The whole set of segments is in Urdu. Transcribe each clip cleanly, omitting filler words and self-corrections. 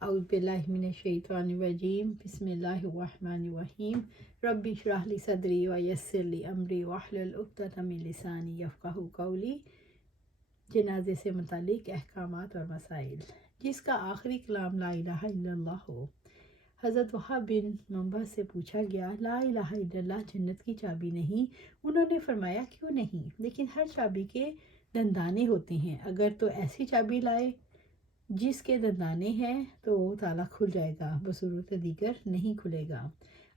اعوذ باللہ من الشیطان الرجیم بسم اللہ الرحمن الرحیم ربی اشرح لی صدری ویسر لی امری واحلل عقدۃ من لسانی یفقہوا قولی۔ جنازے سے متعلق احکامات اور مسائل۔ جس کا آخری کلام لا الہ الا اللہ ہو۔ حضرت وہاب بن منبع سے پوچھا گیا، لا الہ الا اللہ جنت کی چابی نہیں؟ انہوں نے فرمایا، کیوں نہیں، لیکن ہر چابی کے دندانے ہوتے ہیں، اگر تو ایسی چابی لائے جس کے دندانے ہیں تو تالا کھل جائے گا، بصورت دیگر نہیں کھلے گا۔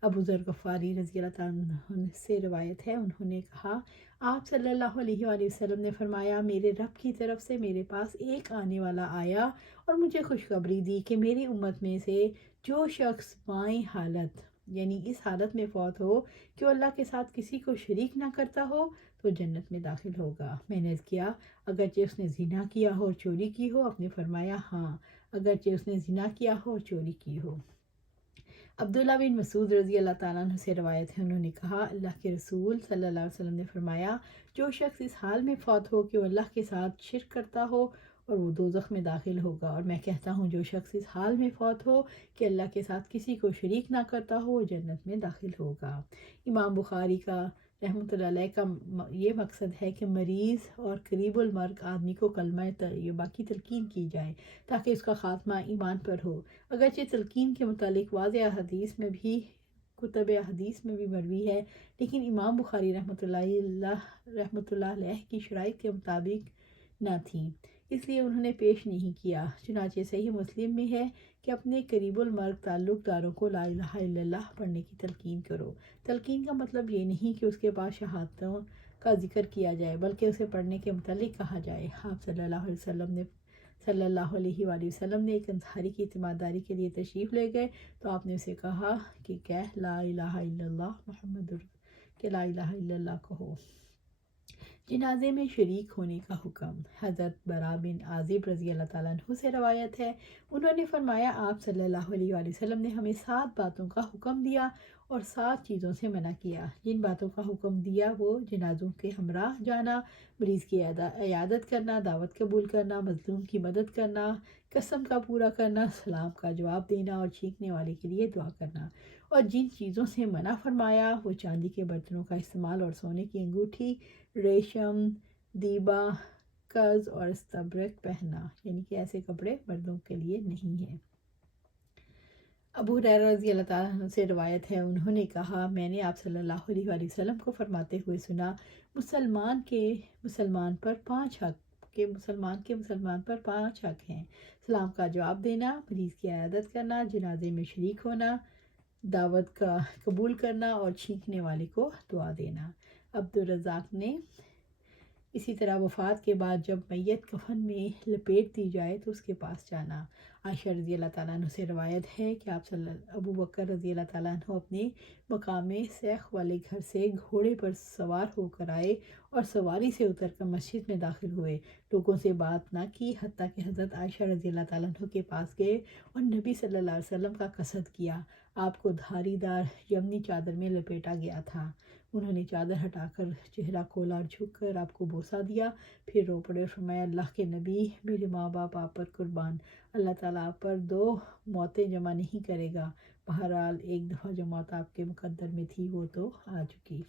ابو ذر غفاری رضی اللہ تعالیٰ عنہ سے روایت ہے، انہوں نے کہا، آپ صلی اللہ علیہ وآلہ وسلم نے فرمایا، میرے رب کی طرف سے میرے پاس ایک آنے والا آیا اور مجھے خوشخبری دی کہ میری امت میں سے جو شخص بائیں حالت یعنی اس حالت میں فوت ہو کہ وہ اللہ کے ساتھ کسی کو شریک نہ کرتا ہو تو جنت میں داخل ہوگا۔ میں نے عرض کیا، اگرچہ اس نے زنا کیا ہو اور چوری کی ہو؟ آپ نے فرمایا، ہاں، اگرچہ اس نے زنا کیا ہو اور چوری کی ہو۔ عبداللہ بن مسعود رضی اللہ تعالیٰ عنہ سے روایت ہے، انہوں نے کہا، اللہ کے رسول صلی اللہ علیہ وسلم نے فرمایا، جو شخص اس حال میں فوت ہو کہ وہ اللہ کے ساتھ شرک کرتا ہو اور وہ دوزخ میں داخل ہوگا، اور میں کہتا ہوں جو شخص اس حال میں فوت ہو کہ اللہ کے ساتھ کسی کو شریک نہ کرتا ہو وہ جنت میں داخل ہوگا۔ امام بخاری کا رحمۃ اللہ علیہ کا یہ مقصد ہے کہ مریض اور قریب المرگ آدمی کو کلمہ طیبہ کی تلقین کی جائے تاکہ اس کا خاتمہ ایمان پر ہو۔ اگرچہ تلقین کے متعلق واضح حدیث میں بھی کتب حدیث میں بھی مروی ہے، لیکن امام بخاری رحمۃ اللہ علیہ کی شرائط کے مطابق نہ تھیں، اس لیے انہوں نے پیش نہیں کیا۔ چنانچہ صحیح مسلم میں ہے کہ اپنے قریب المرگ تعلق داروں کو لا الہ الا اللہ پڑھنے کی تلقین کرو۔ تلقین کا مطلب یہ نہیں کہ اس کے پاس شہادتوں کا ذکر کیا جائے، بلکہ اسے پڑھنے کے متعلق کہا جائے۔ آپ صلی اللہ علیہ وآلہ وسلم نے ایک انصاری کی اعتماد داری کے لیے تشریف لے گئے تو آپ نے اسے کہا کہ کہہ لا الہ الا اللہ کہ لا الہ الا اللہ کہو۔ جنازے میں شریک ہونے کا حکم۔ حضرت برا بن عازب رضی اللہ تعالیٰ عنہ سے روایت ہے، انہوں نے فرمایا، آپ صلی اللہ علیہ وآلہ وسلم نے ہمیں 7 باتوں کا حکم دیا اور 7 چیزوں سے منع کیا۔ جن باتوں کا حکم دیا وہ جنازوں کے ہمراہ جانا، مریض کی عیادت کرنا، دعوت قبول کرنا، مظلوم کی مدد کرنا، قسم کا پورا کرنا، سلام کا جواب دینا اور چھینکنے والے کے لیے دعا کرنا۔ اور جن چیزوں سے منع فرمایا وہ چاندی کے برتنوں کا استعمال اور سونے کی انگوٹھی، ریشم، دیبا، کز اور استبرق پہننا، یعنی کہ ایسے کپڑے مردوں کے لیے نہیں ہیں۔ ابو ہریرہ رضی اللہ تعالیٰ عنہ سے روایت ہے، انہوں نے کہا، میں نے آپ صلی اللہ علیہ وآلہ وسلم کو فرماتے ہوئے سنا، مسلمان کے مسلمان پر 5 حق ہیں: سلام کا جواب دینا، مریض کی عیادت کرنا، جنازے میں شریک ہونا، دعوت کا قبول کرنا اور چھینکنے والے کو دعا دینا۔ عبدالرزاق نے اسی طرح وفات کے بعد جب میت کفن میں لپیٹ دی جائے تو اس کے پاس جانا۔ عائشہ رضی اللہ تعالیٰ عنہ سے روایت ہے کہ آپ ابو بکر رضی اللہ تعالیٰ عنہ اپنے مقام سیخ والے گھر سے گھوڑے پر سوار ہو کر آئے اور سواری سے اتر کر مسجد میں داخل ہوئے، لوگوں سے بات نہ کی، حتیٰ کہ حضرت عائشہ رضی اللہ تعالیٰ عنہ کے پاس گئے اور نبی صلی اللہ علیہ وسلم کا قصد کیا۔ آپ کو دھاری دار یمنی چادر میں لپیٹا گیا تھا۔ انہوں نے چادر ہٹا کر چہرہ کھولا اور جھک کر آپ کو بوسہ دیا، پھر رو پڑے اور فرمایا، اللہ کے نبی، میرے ماں باپ آپ پر قربان، اللہ تعالیٰ آپ پر 2 موتیں جمع نہیں کرے گا، بہرحال ایک دفعہ جو موت آپ کے مقدر میں تھی وہ تو آ چکی۔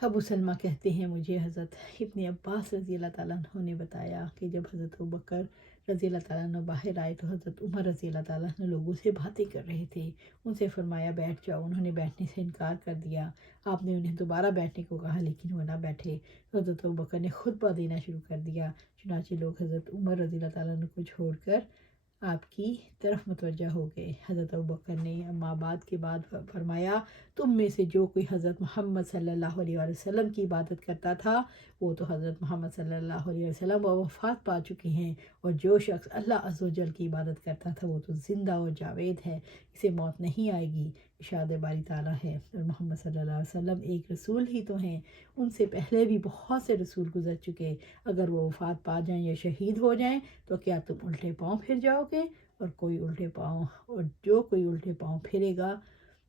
ابو سلمہ کہتے ہیں، مجھے حضرت ابن عباس رضی اللہ تعالیٰ عنہ نے بتایا کہ جب حضرت ابوبکر رضی اللہ تعالیٰ عنہ باہر آئے تو حضرت عمر رضی اللہ تعالیٰ عنہ لوگوں سے باتیں کر رہے تھے، ان سے فرمایا، بیٹھ جاؤ۔ انہوں نے بیٹھنے سے انکار کر دیا۔ آپ نے انہیں دوبارہ بیٹھنے کو کہا لیکن وہ نہ بیٹھے۔ حضرت ابوبکر نے خطبہ دینا شروع کر دیا، چنانچہ لوگ حضرت عمر رضی اللہ تعالیٰ عنہ کو چھوڑ کر آپ کی طرف متوجہ ہو گئے۔ حضرت ابوبکر نے اما بعد کے بعد فرمایا، تم میں سے جو کوئی حضرت محمد صلی اللہ علیہ وآلہ وسلم کی عبادت کرتا تھا وہ تو حضرت محمد صلی اللہ علیہ وسلم وفات پا چکے ہیں، اور جو شخص اللہ عز و جل کی عبادت کرتا تھا وہ تو زندہ و جاوید ہے، اسے موت نہیں آئے گی۔ ارشاد باری تعالیٰ ہے، اور محمد صلی اللہ علیہ وسلم ایک رسول ہی تو ہیں، ان سے پہلے بھی بہت سے رسول گزر چکے، اگر وہ وفات پا جائیں یا شہید ہو جائیں تو کیا تم الٹے پاؤں پھر جاؤ گے؟ اور جو کوئی الٹے پاؤں پھرے گا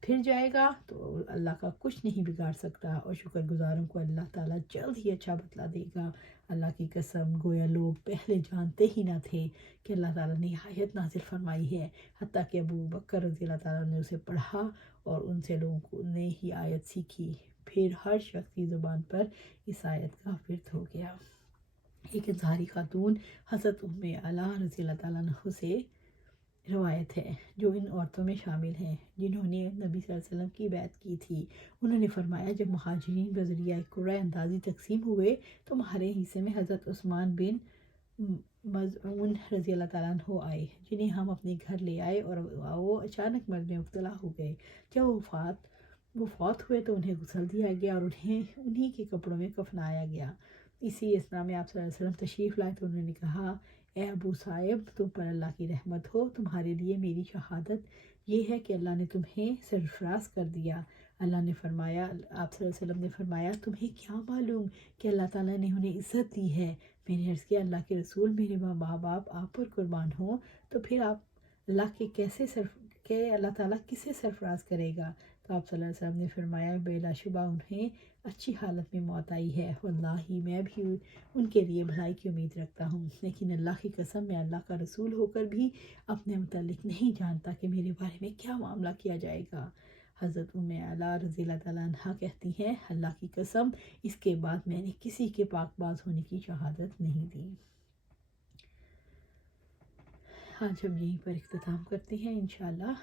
پھر جائے گا تو اللہ کا کچھ نہیں بگاڑ سکتا، اور شکر گزاروں کو اللہ تعالیٰ جلد ہی اچھا بدلہ دے گا۔ اللہ کی قسم، گویا لوگ پہلے جانتے ہی نہ تھے کہ اللہ تعالیٰ نے یہ آیت نازل فرمائی ہے، حتیٰ کہ ابو بکر رضی اللہ تعالیٰ نے اسے پڑھا اور ان سے لوگوں نے ہی آیت سیکھی، پھر ہر شخص کی زبان پر اس آیت کا ورد ہو گیا۔ ایک انصاری خاتون حضرت ام علا رضی اللہ تعالیٰ عنہ سے روایت ہے، جو ان عورتوں میں شامل ہیں جنہوں نے نبی صلی اللہ علیہ وسلم کی بیعت کی تھی۔ انہوں نے فرمایا، جب مہاجرین بذریعہ قرعہ اندازی تقسیم ہوئے تو ہمارے حصے میں حضرت عثمان بن مظعون رضی اللہ تعالیٰ عنہ آئے، جنہیں ہم اپنے گھر لے آئے، اور وہ اچانک مرض میں مبتلا ہو گئے۔ جب وہ فوت ہوئے تو انہیں غسل دیا گیا اور انہیں کے کپڑوں میں کفنایا گیا۔ اسی اثنا میں آپ صلی اللہ علیہ وسلم تشریف لائے تو انہوں نے کہا، اے ابو صائب، تم پر اللہ کی رحمت ہو، تمہارے لیے میری شہادت یہ ہے کہ اللہ نے تمہیں سرفراز کر دیا۔ اللہ نے فرمایا، آپ صلی اللہ علیہ وسلم نے فرمایا، تمہیں کیا معلوم کہ اللہ تعالیٰ نے انہیں عزت دی ہے؟ میں نے عرض کیا، اللہ کے رسول، میرے ماں باپ آپ پر قربان ہوں تو پھر اللہ تعالیٰ کسے سرفراز کرے گا؟ تو آپ صلی اللہ علیہ وسلم نے فرمایا، بلا شبہ انہیں اچھی حالت میں موت آئی ہے، واللہ میں بھی ان کے لیے بھلائی کی امید رکھتا ہوں، لیکن اللہ کی قسم، میں اللہ کا رسول ہو کر بھی اپنے متعلق نہیں جانتا کہ میرے بارے میں کیا معاملہ کیا جائے گا۔ حضرت ام علا رضی اللہ تعالیٰ عنہ کہتی ہیں، اللہ کی قسم، اس کے بعد میں نے کسی کے پاک باز ہونے کی شہادت نہیں دی۔ آج ہم یہیں پر اختتام کرتے ہیں، انشاءاللہ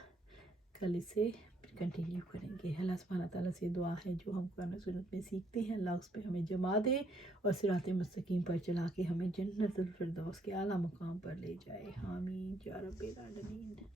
کل اسے کنٹینیو کریں گے۔ اللہ سبحانہ تعالیٰ سے دعا ہے، جو ہم قرآن و سنت میں سیکھتے ہیں اللہ اس پہ ہمیں جما دے اور صراط مستقیم پر چلا کے ہمیں جنت الفردوس کے اعلیٰ مقام پر لے جائے۔ آمین یا رب العالمین۔